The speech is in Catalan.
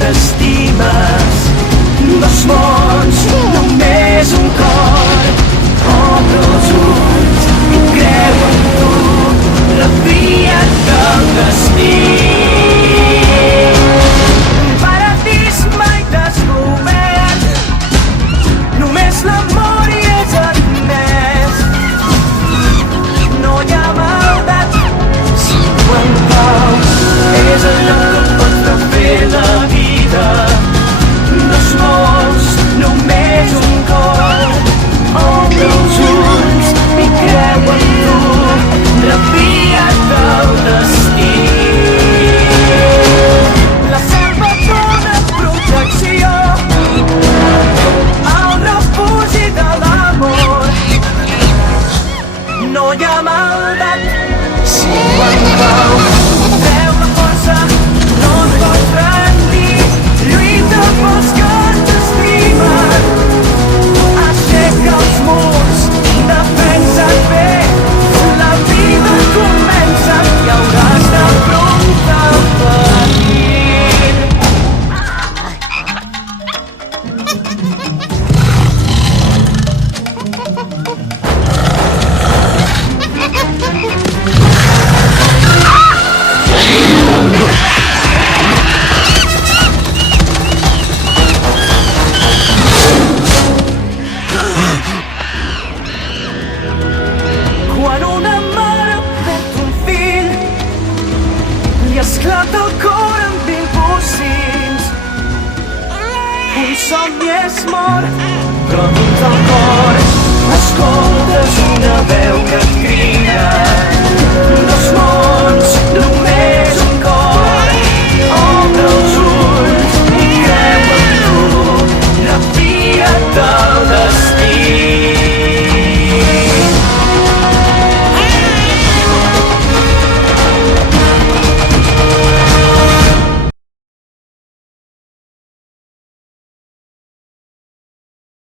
t'estimes. Dos mons, només un cor. Obre els ulls i creu en tu, refia't del destí. Un paradís mai descobert, només l'amor hi és admès. No hi ha maldat, si tu en pau és allò que pots refer la vida. No és molts, només un cor. Obre els ulls i creu en tu, refia't del destí. La selva dona protecció, el refugi de l'amor. No hi ha maldat, si ho en pau. Treu la força, no et pots rendir. Lluita pels que t'estimen. Aixeca els murs, defensa't bé. La vida comença i hauràs d'afrontar el perill. Quan una mare perd un fill, li esclata el cor amb 20 bocins. Un somni és mort, però dins del cor escoltes una veu que et crida.